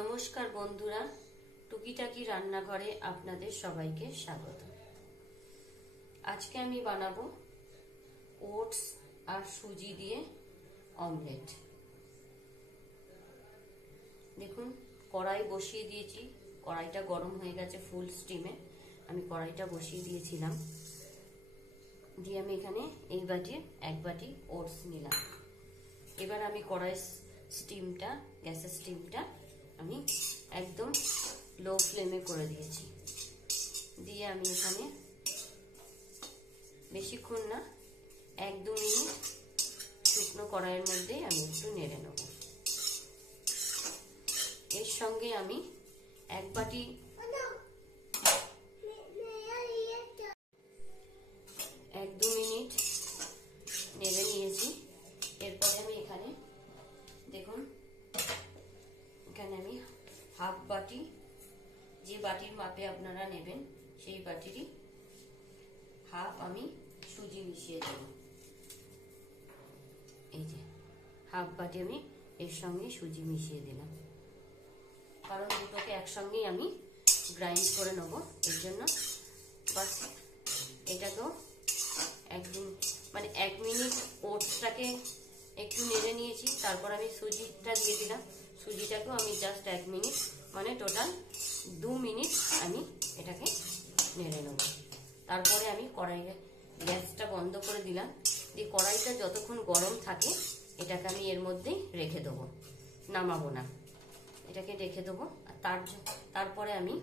নমস্কার বন্ধুরা, টুকিটাকি রান্নাঘরে আপনাদের সবাইকে স্বাগত। আজকে আমি বানাবো ওটস আর সুজি দিয়ে অমলেট। দেখুন, কড়াই বসিয়ে দিয়েছি, কড়াইটা গরম হয়ে গেছে ফুল স্টিমে। আমি কড়াইটা বসিয়ে দিয়েছিলাম, দিয়ে আমি এখানে এই বাটির এক বাটি ওটস নিলাম। এবার আমি কড়াই স্টিমটা, গ্যাসের স্টিমটা আমি একদম লো ফ্লেমে করে দিয়েছি। দিয়ে আমি এখানে বেশিক্ষণ না, 1-2 মিনিট শুকনো কড়াইয়ের মধ্যেই আমি একটু নেড়ে নেব। এর সঙ্গে আমি এক বাটি মিনিট নেড়ে নিয়েছি। এরপরে আমি এখানে দেখুন, এখানে আমি হাফ বাটি, যে বাটির মাপে আপনারা নেবেন সেই বাটিরই হাফ আমি সুজি মিশিয়ে দেব। এই যে হাফ বাটি আমি এর সঙ্গে সুজি মিশিয়ে দিলাম, কারণ দুটোকে একসঙ্গেই আমি গ্রাইন্ড করে নেব। এর জন্য বাস এটাকেও একদম 1 মিনিট ওটসটাকে একটু নেড়ে নিয়েছি, তারপর আমি সুজিটা দিয়ে দিলাম। সুজিটাকেও আমি জাস্ট 1 মিনিট, টোটাল 2 মিনিট আমি এটাকে নেড়ে নেব। তারপরে আমি গ্যাসটা বন্ধ করে দিলাম। দিয়ে কড়াইটা যতক্ষণ গরম থাকে এটাকে আমি এর মধ্যেই রেখে দেবো, নামাবো না, এটাকে রেখে দেবো। তারপরে আমি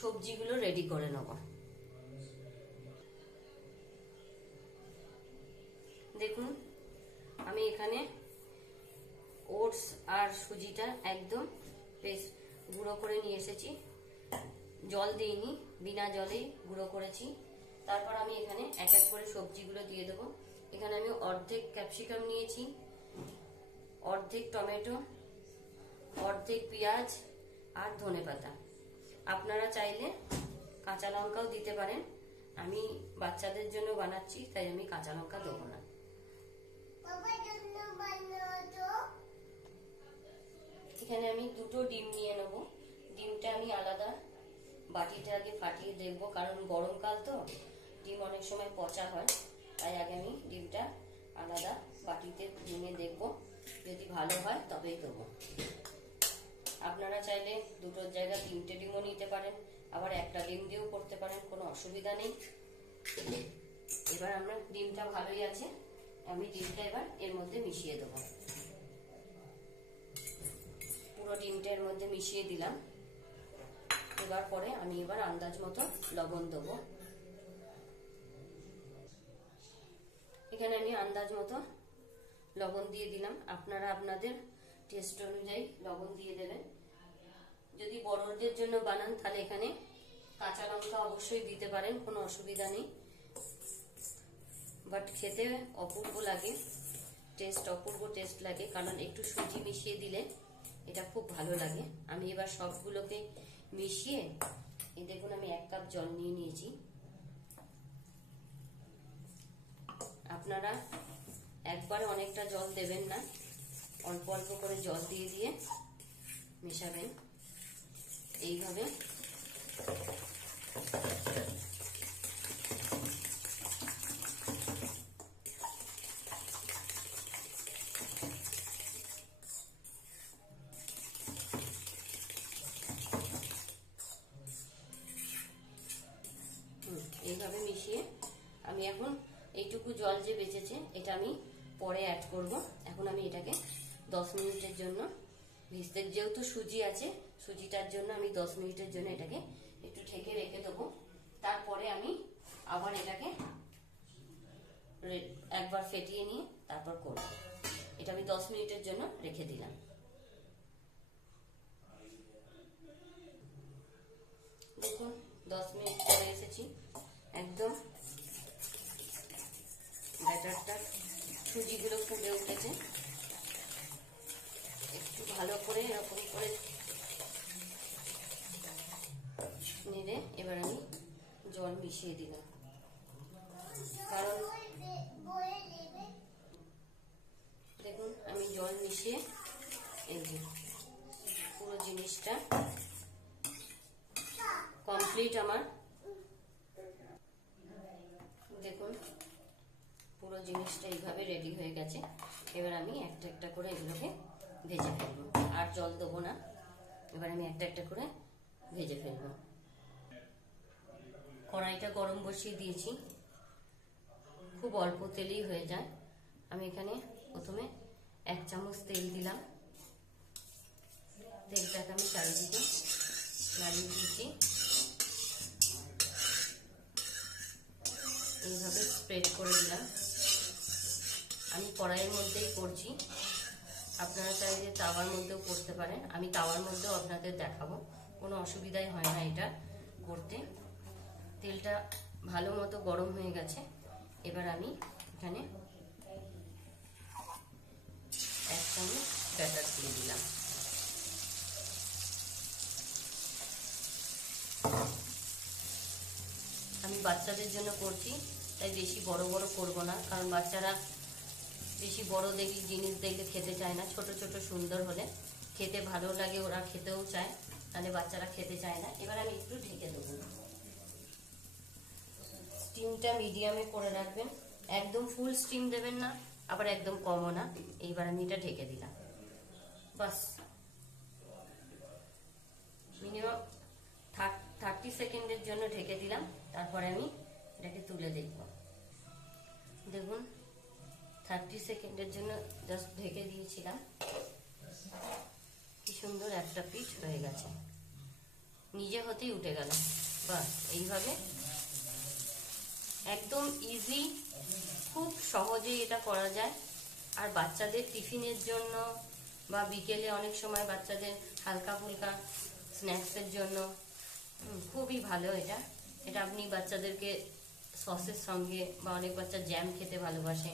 সবজিগুলো রেডি করে নেব। দেখুন, আমি এখানে ওটস আর সুজিটা একদম পেস্ট গুঁড়ো করে নিয়ে এসেছি, জল দিইনি, বিনা জলেই গুঁড়ো করেছি। তারপর আমি এখানে এক এক করে সবজিগুলো দিয়ে দেবো। এখানে আমি অর্ধেক ক্যাপসিকাম নিয়েছি, অর্ধেক টমেটো, অর্ধেক পেঁয়াজ আর ধনেপাতা। আপনারা চাইলে কাঁচা লঙ্কাও দিতে পারেন। আমি বাচ্চাদের জন্য বানাচ্ছি, তাই আমি কাঁচা লঙ্কা দেবো না। এখানে আমি 2টো ডিম নিয়ে নেব। ডিমটা আমি আলাদা বাটিটা আগে ফাটিয়ে দেখবো, কারণ গরমকাল তো ডিম অনেক সময় পচা হয়, তাই আগে আমি ডিমটা আলাদা বাটিতে ভেঙে দেখবো, যদি ভালো হয় তবেই দেবো। আপনারা চাইলে 2টোর জায়গায় 3টে ডিমও নিতে পারেন, আবার একটা ডিম দিয়েও করতে পারেন, কোনো অসুবিধা নেই। এবার আমরা ডিমটা ভালোই আছে, আমি ডিমটা এবার এর মধ্যে মিশিয়ে দেবো। পুরো ডিমটা এর মধ্যে মিশিয়ে দিলাম। এবার পরে আমি এবার আন্দাজ মতো লবণ দেবো। এখানে আমি আন্দাজ মতো লবণ দিয়ে দিলাম। আপনারা আপনাদের টেস্ট অনুযায়ী লবণ দিয়ে দেবেন। যদি বড়দের জন্য বানান তাহলে এখানে কাঁচা লঙ্কা অবশ্যই দিতে পারেন, কোনো অসুবিধা নেই। বাট খেতে অপূর্ব লাগে, অপূর্ব টেস্ট লাগে, কারণ একটু সুজি মিশিয়ে দিলে এটা খুব ভালো লাগে। আমি এবার সবগুলোকে মিশিয়ে, এই দেখুন আমি 1 কাপ জল নিয়ে নিয়েছি। আপনারা একবারে অনেকটা জল দেবেন না, অল্প অল্প করে জল দিয়ে দিয়ে মেশাবেন এইভাবে। এইভাবে মিশিয়ে আমি এখন এইটুকু জল যে বেঁচেছে এটা আমি পরে অ্যাড করব। এখন আমি এটাকে 10 মিনিটের জন্য ভিজতে, যেহেতু সুজি আছে, সুজিটার জন্য আমি 10 মিনিটের জন্য এটাকে একটু ঢেকে রেখে দেবো। তারপরে আমি আবার এটাকে একবার ফেটিয়ে নিয়ে তারপর করব। এটা আমি 10 মিনিটের জন্য রেখে দিলাম। দেখুন 10 মিনিট পরে এসেছি, একদম ব্যাটারটা, সুজিগুলো ফুলে উঠেছে। একটু ভালো করে এরকম করে নেড়ে এবার আমি জল মিশিয়ে দিলাম, কারণ দেখুন আমি জল মিশিয়ে এই যে পুরো জিনিসটা কমপ্লিট আমার। দেখুন পুরো জিনিসটা এইভাবে রেডি হয়ে গেছে। এবার আমি একটা একটা করে এগুলোকে ভেজে ফেলবো, আর জল দেবো না। এবার আমি একটা একটা করে ভেজে ফেলবো। কড়াইটা গরম বসিয়ে দিয়েছি, খুব অল্প তেলেই হয়ে যায়। আমি এখানে প্রথমে 1 চামচ তেল দিলাম। তেলটাকে আমি চারিদিকে নাড়িয়ে দিয়েছি, এইভাবে স্প্রেড করে দিলাম। আমি কড়াইয়ের মধ্যেই করছি, আপনারা চাইলে তাওয়ার মধ্যেও করতে পারেন। আমি তাওয়ার মধ্যেও আপনাদের দেখাবো, কোনো অসুবিধাই হয় না এটা করতে। তেলটা ভালো মতো গরম হয়ে গেছে। এবার আমি এখানে 1 চামচ ব্যাটার দিয়ে দিলাম। আমি বাচ্চাদের জন্য করছি, তাই বেশি বড় বড় করব না, কারণ বাচ্চারা বেশি বড় জিনিস দেখলে খেতে চায় না। ছোট ছোট সুন্দর হলে খেতে ভালো লাগে, ওরা খেতেও চায়, তাহলে বাচ্চারা খেতে চায় না। এবার আমি একটু ঢেকে দেবো। স্টিমটা মিডিয়ামে করে রাখবেন, একদম ফুল স্টিম দেবেন না, আবার একদম কমও না। এইবার আমি এটা ঢেকে দিলাম। বাস মিনিমাম 30 সেকেন্ডের জন্য ঢেকে দিলাম। তারপরে আমি এটাকে তুলে দেখব। দেখুন 30 সেকেন্ডের জন্য জাস্ট ঢেকে দিয়েছিলাম, কি সুন্দর একটা পিঠ হয়ে গেছে, নিজে হতেই উঠে গেল। বাস এইভাবে একদম ইজি, খুব সহজেই এটা করা যায়। আর বাচ্চাদের টিফিনের জন্য বা বিকেলে অনেক সময় বাচ্চাদের হালকা ফুলকা স্ন্যাক্সের জন্য খুবই ভালো এটা। এটা আপনি বাচ্চাদেরকে সসের সঙ্গে, বা অনেক বাচ্চা জ্যাম খেতে ভালোবাসে,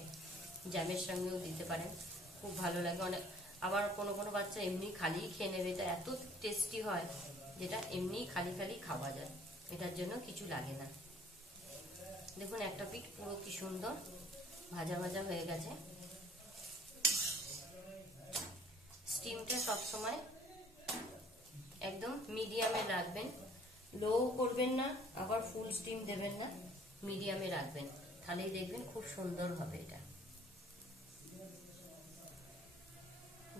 জ্যামের সঙ্গেও দিতে পারেন, খুব ভালো লাগে। অনেক আবার কোনো কোনো বাচ্চা এমনি খালি খেয়ে নেবে, এটা এত টেস্টি হয় যেটা এমনি খালি খালি খাওয়া যায়, এটার জন্য কিছু লাগে না। দেখুন একটা পিঠ পুরো কি সুন্দর ভাজা ভাজা হয়ে গেছে। স্টিমটা সবসময় একদম মিডিয়ামে রাখবেন, লো করবেন না, আবার ফুল স্টিম দেবেন না, মিডিয়ামে রাখবেন, তাহলেই দেখবেন খুব সুন্দর হবে এটা।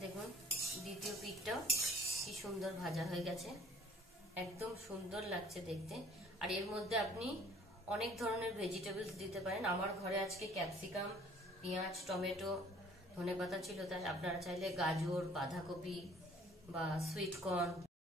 দেখুন দ্বিতীয় পিঠটাও কি সুন্দর ভাজা হয়ে গেছে, একদম সুন্দর লাগছে দেখতে। আর এর মধ্যে আপনি অনেক ধরনের ভেজিটেবলস দিতে পারেন। আমার ঘরে আজকে ক্যাপসিকাম, পেঁয়াজ, টমেটো, ধনেপাতা ছিল, তাই আপনারা চাইলে গাজর, বাঁধাকপি বা সুইট কর্ন